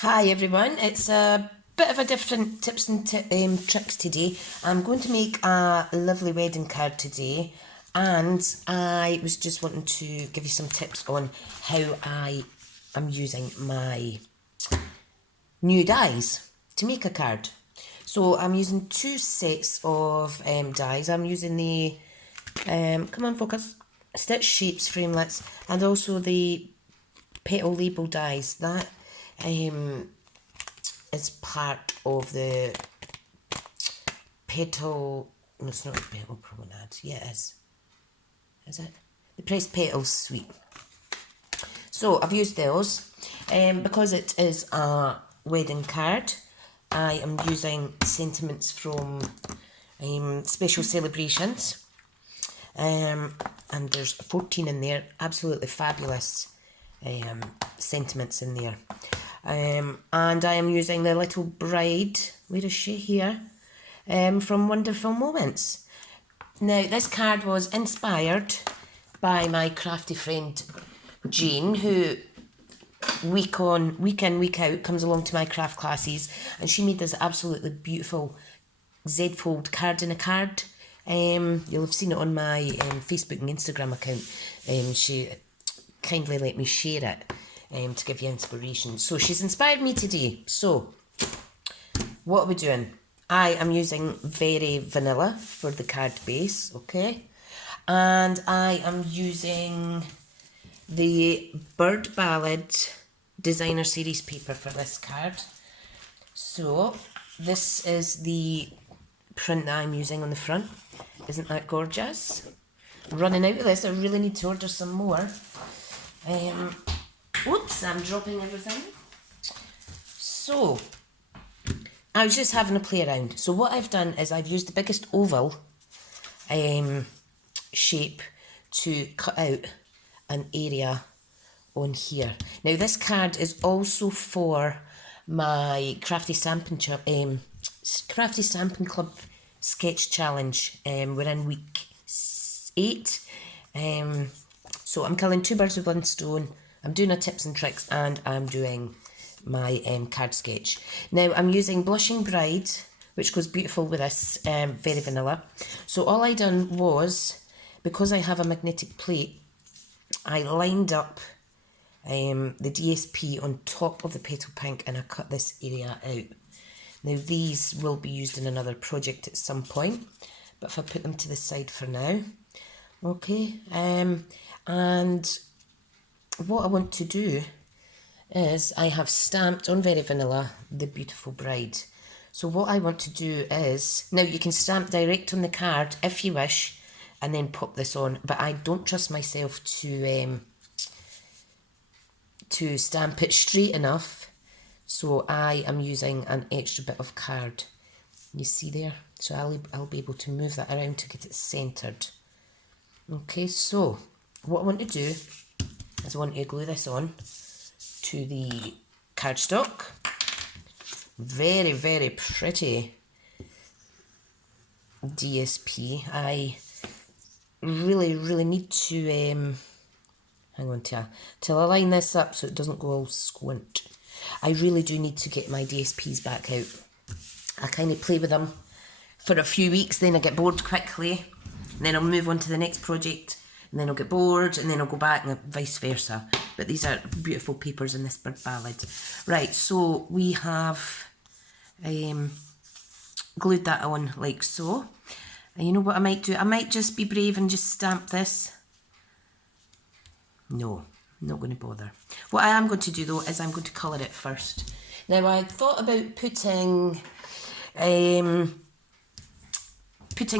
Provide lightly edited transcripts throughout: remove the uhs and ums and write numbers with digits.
Hi everyone, it's a bit of a different tips and tricks today. I'm going to make a lovely wedding card today, and I was just wanting to give you some tips on how I am using my new dies to make a card. So I'm using two sets of dies. I'm using the, come on focus, stitch shapes framelits, and also the petal label dies. That is part of the petal, no, it's not the petal promenade, yeah it is it? The pressed petals suite. So I've used those, because it is a wedding card. I am using sentiments from special celebrations, and there's 14 in there, absolutely fabulous sentiments in there. And I am using the little bride, where is she here, from Wonderful Moments. Now this card was inspired by my crafty friend Jane, who week in week out comes along to my craft classes, and she made this absolutely beautiful Z-fold card in a card. You'll have seen it on my Facebook and Instagram account. She kindly let me share it to give you inspiration. So she's inspired me today. So what are we doing? I am using Very Vanilla for the card base, okay? And I am using the Bird Ballad Designer Series paper for this card. So this is the print that I'm using on the front. Isn't that gorgeous? Running out of this, I really need to order some more. Oops, I'm dropping everything. So I was just having a play around. So what I've done is I've used the biggest oval shape to cut out an area on here. Now this card is also for my Crafty Stamping Club sketch challenge. We're in week 8. So I'm killing two birds with one stone. I'm doing a tips and tricks, and I'm doing my card sketch. Now I'm using Blushing Bride, which goes beautiful with this Very Vanilla. So all I done was, because I have a magnetic plate, I lined up the DSP on top of the petal pink, and I cut this area out. Now these will be used in another project at some point, but if I put them to the side for now, okay. And what I want to do is I have stamped on Very Vanilla the beautiful bride. So what I want to do is, now you can stamp direct on the card if you wish, and then pop this on, but I don't trust myself to stamp it straight enough, so I am using an extra bit of card. You see there? So I'll be able to move that around to get it centred. Okay, so what I want to do is I want to glue this on to the cardstock. Very, very pretty DSP. I really, really need to hang on to align this up so it doesn't go all squint. I really do need to get my DSPs back out. I kind of play with them for a few weeks, then I get bored quickly, and then I'll move on to the next project, and then I'll get bored, and then I'll go back, and vice versa. But these are beautiful papers in this Bird Ballad. Right, so we have glued that on like so. And you know what I might do? I might just be brave and just stamp this. No, I'm not going to bother. What I am going to do though is I'm going to colour it first. Now I thought about putting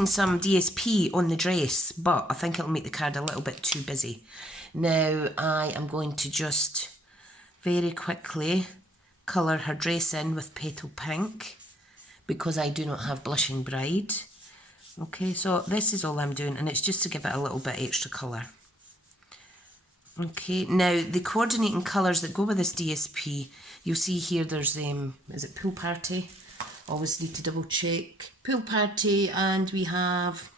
some DSP on the dress, but I think it'll make the card a little bit too busy. Now I am going to just very quickly colour her dress in with petal pink, because I do not have Blushing Bride. Okay, so this is all I'm doing, and it's just to give it a little bit extra colour. Okay, now the coordinating colours that go with this DSP, you'll see here there's, is it Pool Party? Always need to double check. Pool Party, and we have,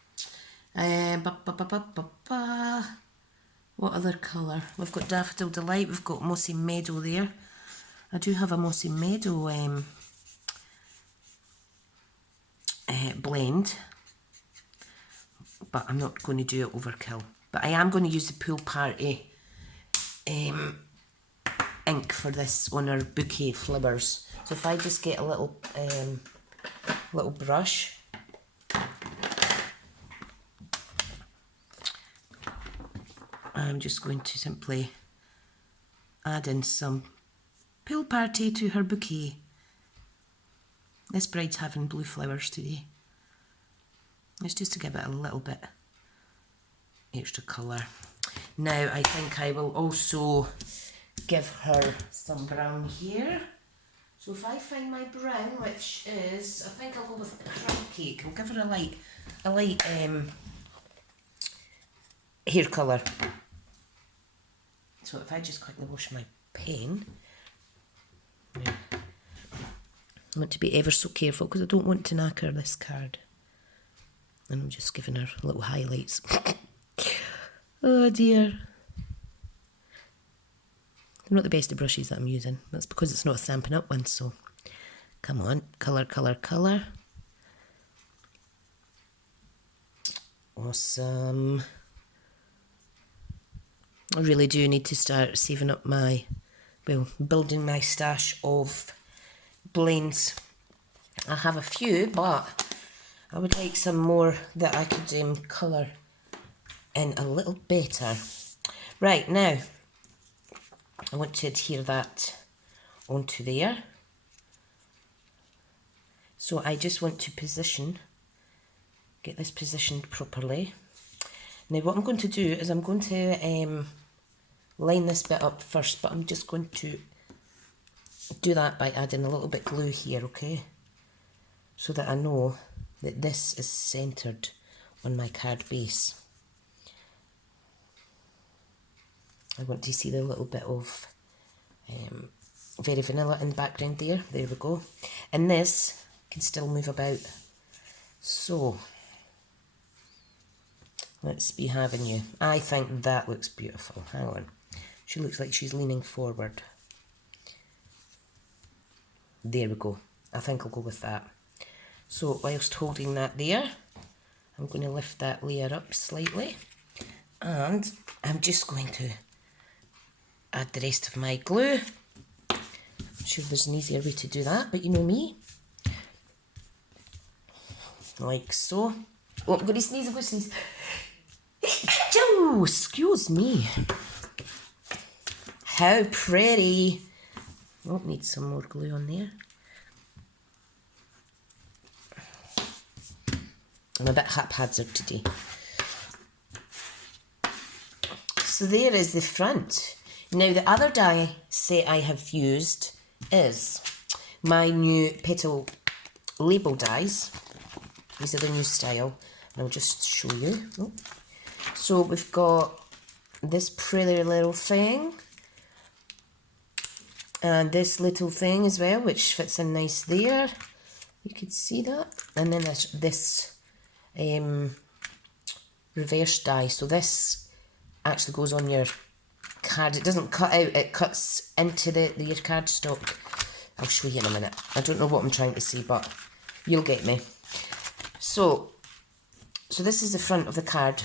what other colour? We've got Daffodil Delight, we've got Mossy Meadow there. I do have a Mossy Meadow blend, but I'm not going to do it overkill. But I am going to use the Pool Party ink for this on our bouquet flowers. So if I just get a little brush, I'm just going to simply add in some Pool Party to her bouquet. This bride's having blue flowers today. It's just to give it a little bit extra colour. Now I think I will also give her some brown here. So if I find my brown, which is, I think I'll go with crumb cake. I'll give her a light hair colour. So if I just quickly wash my pen, I want to be ever so careful because I don't want to knacker this card. And I'm just giving her little highlights. Oh dear. They're not the best of brushes that I'm using. That's because it's not a Stampin' Up one, so come on, colour, colour, colour. Awesome. I really do need to start saving up my, well, building my stash of blends. I have a few, but I would like some more that I could colour in a little better. Right, now, I want to adhere that onto there. So I just want to get this positioned properly. Now what I'm going to do is I'm going to line this bit up first, but I'm just going to do that by adding a little bit glue here, okay? So that I know that this is centred on my card base. I want to see the little bit of Very Vanilla in the background there. There we go. And this can still move about. So, let's be having you. I think that looks beautiful. Hang on. She looks like she's leaning forward. There we go. I think I'll go with that. So, whilst holding that there, I'm going to lift that layer up slightly. And I'm just going to add the rest of my glue. I'm sure there's an easier way to do that, but you know me. Like so. Oh, I'm going to sneeze, I'm going to sneeze. Oh, excuse me. How pretty. Oh, need some more glue on there. I'm a bit haphazard today. So there is the front. Now the other die set I have used is my new petal label dies. These are the new style. And I'll just show you. Oh. So we've got this pretty little thing. And this little thing as well, which fits in nice there. You can see that. And then there's this reverse die. So this actually goes on your card. It doesn't cut out, it cuts into your cardstock. I'll show you in a minute. I don't know what I'm trying to say, but you'll get me. So this is the front of the card.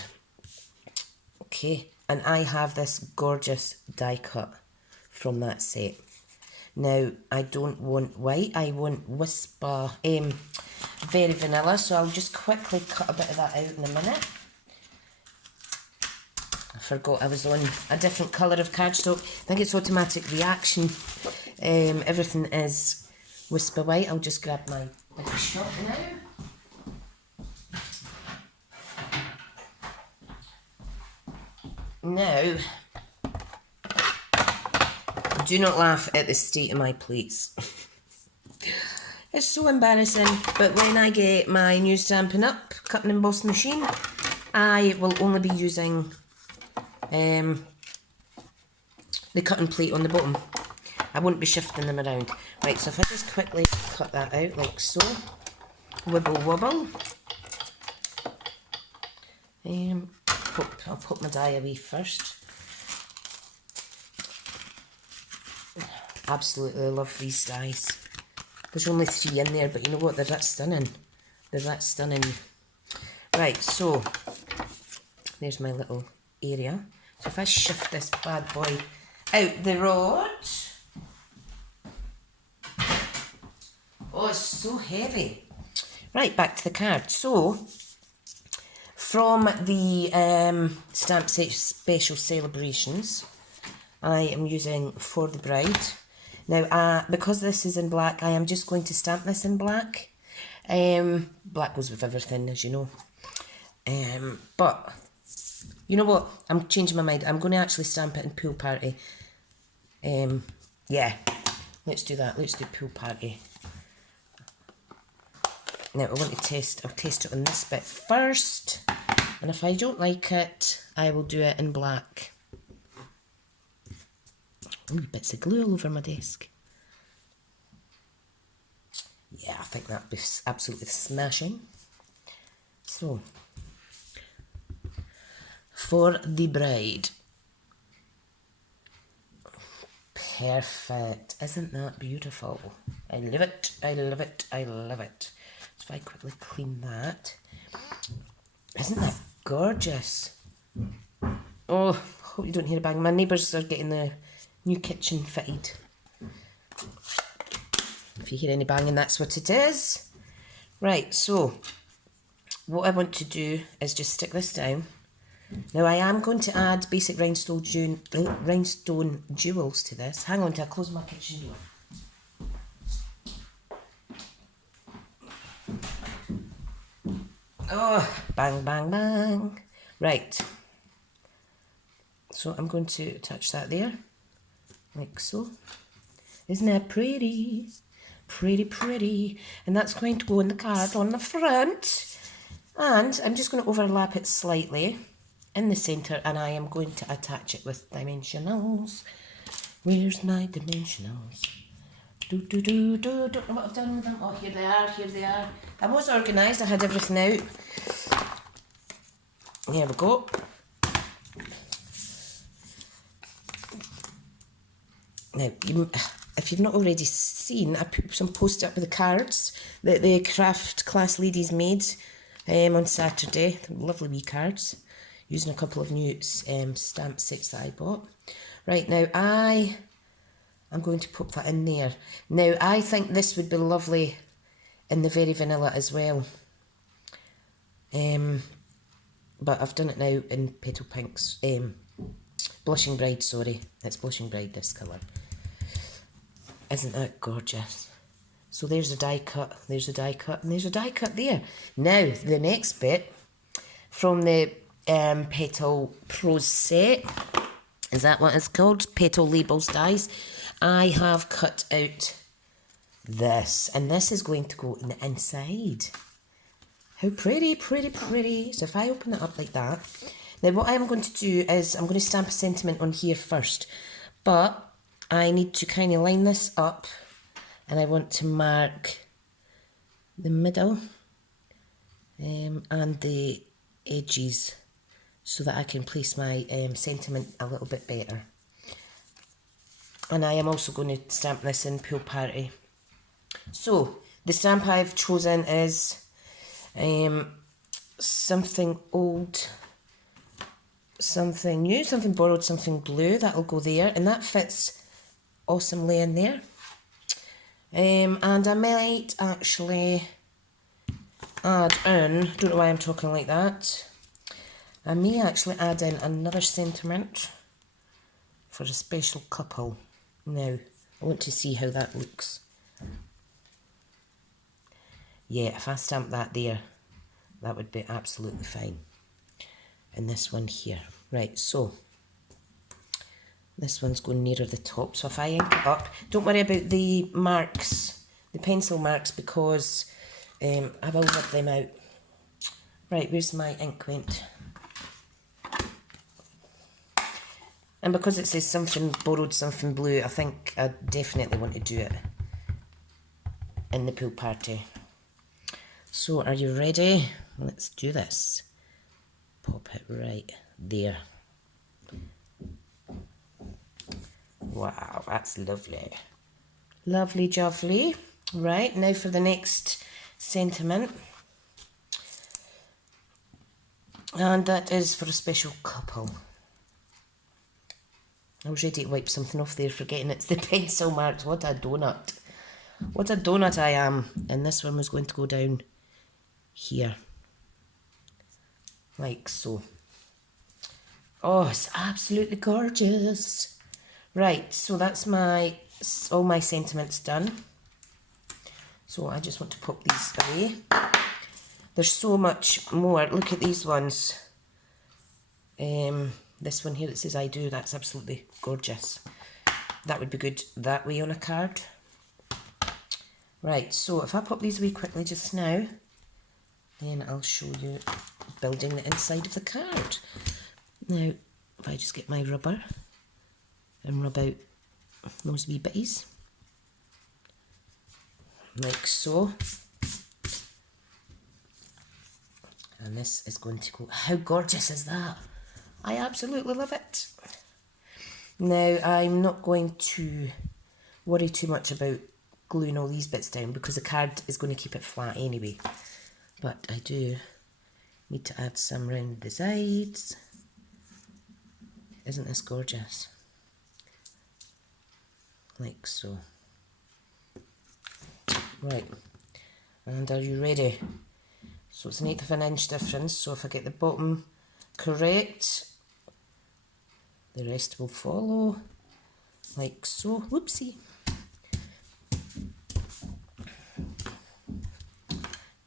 Okay, and I have this gorgeous die cut from that set. Now, I don't want white, I want Whisper, Very Vanilla, so I'll just quickly cut a bit of that out in a minute. I forgot I was on a different colour of cardstock. I think it's automatic reaction. Everything is Whisper White. I'll just grab my big shot now. Now, do not laugh at the state of my plates. It's so embarrassing, but when I get my new Stampin' Up cut and emboss machine, I will only be using the cutting plate on the bottom. I won't be shifting them around. Right, so if I just quickly cut that out like so, wibble wobble. I'll put my die away first. Absolutely love these dies. There's only 3 in there, but you know what? They're that stunning. They're that stunning. Right, so there's my little area. So if I shift this bad boy out the road. Oh, it's so heavy. Right, back to the card. So, from the Stamp Set Special Celebrations, I am using For the Bride. Now, because this is in black, I am just going to stamp this in black. Black goes with everything, as you know. But, you know what? I'm changing my mind. I'm going to actually stamp it in Pool Party. Yeah, let's do that. Let's do Pool Party. Now, I'll test it on this bit first. And if I don't like it, I will do it in black. Ooh, bits of glue all over my desk. Yeah, I think that'd be absolutely smashing. So, For the Bride. Perfect. Isn't that beautiful? I love it. I love it. I love it. So if I quickly clean that. Isn't that gorgeous? Oh, hope you don't hear a bang. My neighbours are getting the new kitchen fitted. If you hear any banging, that's what it is. Right, so what I want to do is just stick this down. Now I am going to add basic rhinestone jewels to this. Hang on till I close my kitchen door. Oh, bang, bang, bang. Right. So I'm going to attach that there, like so. Isn't that pretty? Pretty, pretty. And that's going to go in the card on the front. And I'm just going to overlap it slightly in the centre, and I am going to attach it with dimensionals. Where's my dimensionals? Don't know what I've done with them. Oh, here they are, here they are. I was organised, I had everything out. There we go. Now, if you've not already seen, I put some post up with the cards that the craft class ladies made on Saturday. Lovely wee cards, using a couple of new stamp sets that I bought. Right, now I'm going to pop that in there. Now, I think this would be lovely in the Very Vanilla as well. But I've done it now in Petal Pinks. Blushing Bride, sorry. It's Blushing Bride, this colour. Isn't that gorgeous? So there's a die cut, there's a die cut, and there's a die cut there. Now, the next bit from the Petal Pros set, is that what it's called? Petal Labels dies. I have cut out this, and this is going to go in the inside. How pretty, pretty, pretty. So if I open it up like that, now what I'm going to do is I'm going to stamp a sentiment on here first, but I need to kind of line this up, and I want to mark the middle and the edges so that I can place my sentiment a little bit better. And I am also going to stamp this in Pool Party. So the stamp I've chosen is something old, something new, something borrowed, something blue. That'll go there, and that fits awesomely in there. And I might actually add in, don't know why I'm talking like that, I may actually add in another sentiment for a special couple. Now, I want to see how that looks. Yeah, if I stamp that there, that would be absolutely fine. And this one here. Right, so this one's going nearer the top. So if I ink it up, don't worry about the marks, the pencil marks, because I will rub them out. Right, where's my ink went? And because it says something borrowed, something blue, I think I definitely want to do it in the Pool Party. So, are you ready? Let's do this. Pop it right there. Wow, that's lovely. Lovely jubbly. Right, now for the next sentiment. And that is for a special couple. I was ready to wipe something off there, forgetting it's the pencil marks. What a donut. What a donut I am. And this one was going to go down here. Like so. Oh, it's absolutely gorgeous. Right, so that's all my sentiments done. So I just want to pop these away. There's so much more. Look at these ones. This one here that says I do, that's absolutely gorgeous. That would be good that way on a card. Right, so if I pop these away quickly just now, then I'll show you building the inside of the card. Now, if I just get my rubber and rub out those wee bitties, like so. And this is going to go, how gorgeous is that? I absolutely love it. Now, I'm not going to worry too much about gluing all these bits down because the card is going to keep it flat anyway. But I do need to add some round the sides. Isn't this gorgeous? Like so. Right, and are you ready? So it's an 1/8 of an inch difference, so if I get the bottom correct, the rest will follow, like so. Whoopsie.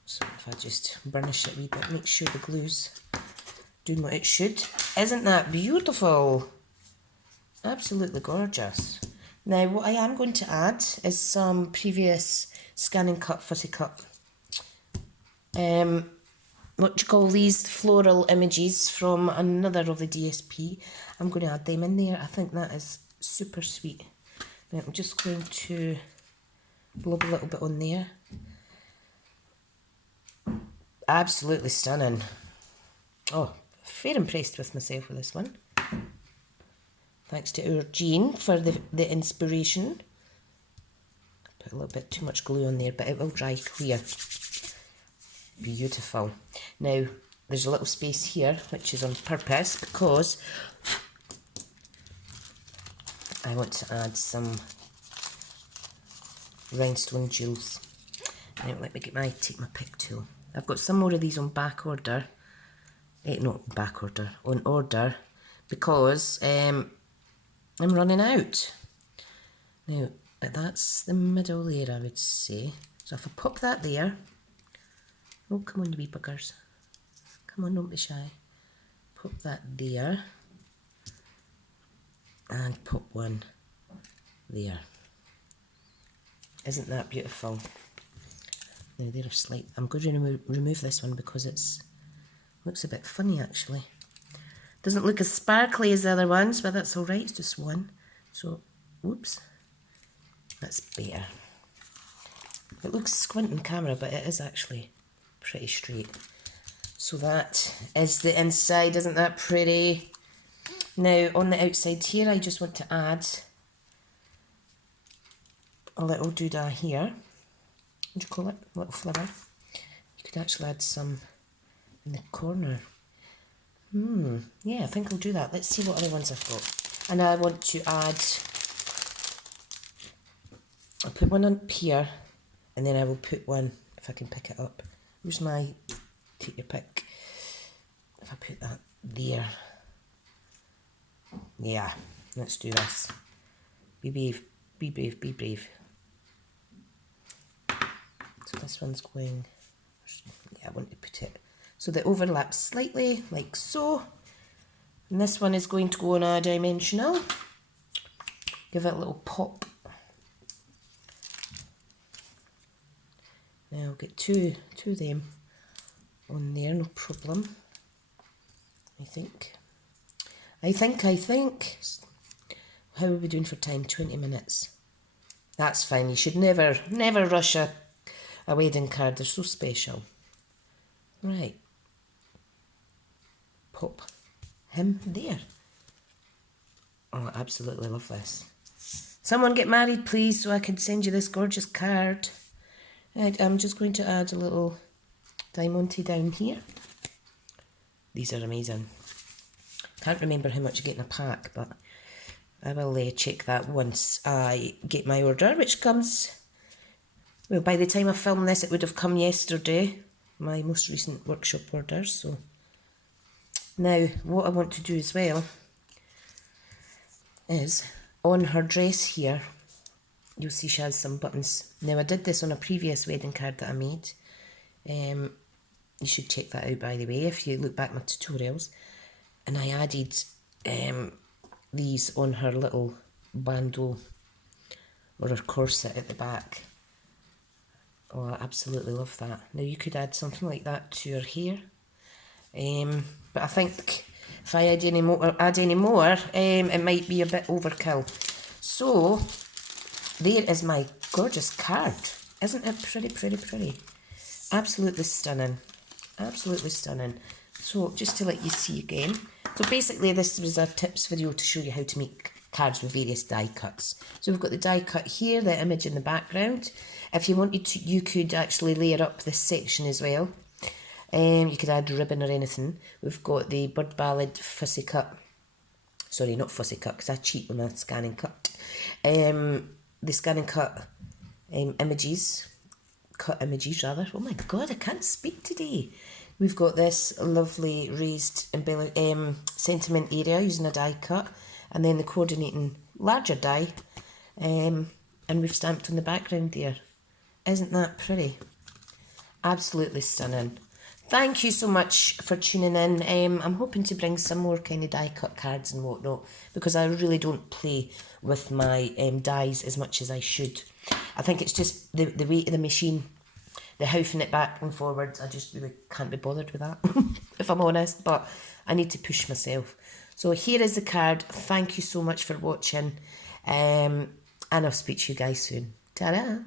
So if I just burnish it a wee bit, make sure the glue's doing what it should. Isn't that beautiful? Absolutely gorgeous. Now what I am going to add is some previous Scan and Cut Fussy Cut. What do you call these? Floral images from another of the DSP. I'm going to add them in there. I think that is super sweet. Now I'm just going to blob a little bit on there. Absolutely stunning. Oh, very impressed with myself with this one. Thanks to our Jean for the inspiration. Put a little bit too much glue on there, but it will dry clear. Beautiful. Now, there's a little space here, which is on purpose, because I want to add some rhinestone jewels. Now, let me take my pick tool. I've got some more of these on back order. Not back order, on order, because I'm running out. Now, that's the middle there, I would say. So if I pop that there, oh, come on, you wee buggers. Come on, don't be shy. Pop that there, and pop one there. Isn't that beautiful? Now, they're slight. I'm going to remove this one because it's looks a bit funny, actually. Doesn't look as sparkly as the other ones, but that's alright, it's just one. So, whoops. That's better. It looks squint in camera, but it is actually pretty straight. So that is the inside, isn't that pretty? Now, on the outside here, I just want to add a little doodah here. What do you call it? A little flower. You could actually add some in the corner. Yeah, I think I'll do that. Let's see what other ones I've got. And I want to add, I'll put one on here, and then I will put one, if I can pick it up. Where's my, take your pick. If I put that there. Yeah, let's do this. Be brave, be brave, be brave. So this one's going, yeah, I want to put it so that it overlaps slightly, like so. And this one is going to go on a dimensional. Give it a little pop. Now I'll get two of them on there, no problem. I think. How are we doing for time? 20 minutes. That's fine. You should never rush a wedding card. They're so special. Right. Pop him there. Oh, I absolutely love this. Someone get married, please, so I can send you this gorgeous card. Right, I'm just going to add a little diamante down here. These are amazing. Can't remember how much you get in a pack, but I will check that once I get my order, which comes, well, by the time I film this, it would have come yesterday, my most recent workshop order. So now what I want to do as well is on her dress here, you'll see she has some buttons. Now I did this on a previous wedding card that I made. You should check that out, by the way, if you look back at my tutorials. And I added these on her little bandeau or her corset at the back. Oh, I absolutely love that. Now you could add something like that to her hair. But I think if I add any more, it might be a bit overkill. So there is my gorgeous card. Isn't it pretty, pretty, pretty? Absolutely stunning. Absolutely stunning. So just to let you see again. So basically this was a tips video to show you how to make cards with various die cuts. So we've got the die cut here, the image in the background. If you wanted to, you could actually layer up this section as well. You could add ribbon or anything. We've got the Bird Ballad fussy cut. Sorry, not fussy cut, because I cheat with my scanning cut. The scanning cut images. Cut images rather. Oh my god, I can't speak today. We've got this lovely raised sentiment area using a die cut, and then the coordinating larger die, and we've stamped on the background there. Isn't that pretty? Absolutely stunning. Thank you so much for tuning in. I'm hoping to bring some more kind of die cut cards and whatnot, because I really don't play with my dies as much as I should. I think it's just the weight of the machine, the hoofing it back and forwards. I just really can't be bothered with that, if I'm honest, but I need to push myself. So here is the card. Thank you so much for watching, and I'll speak to you guys soon. Ta-da!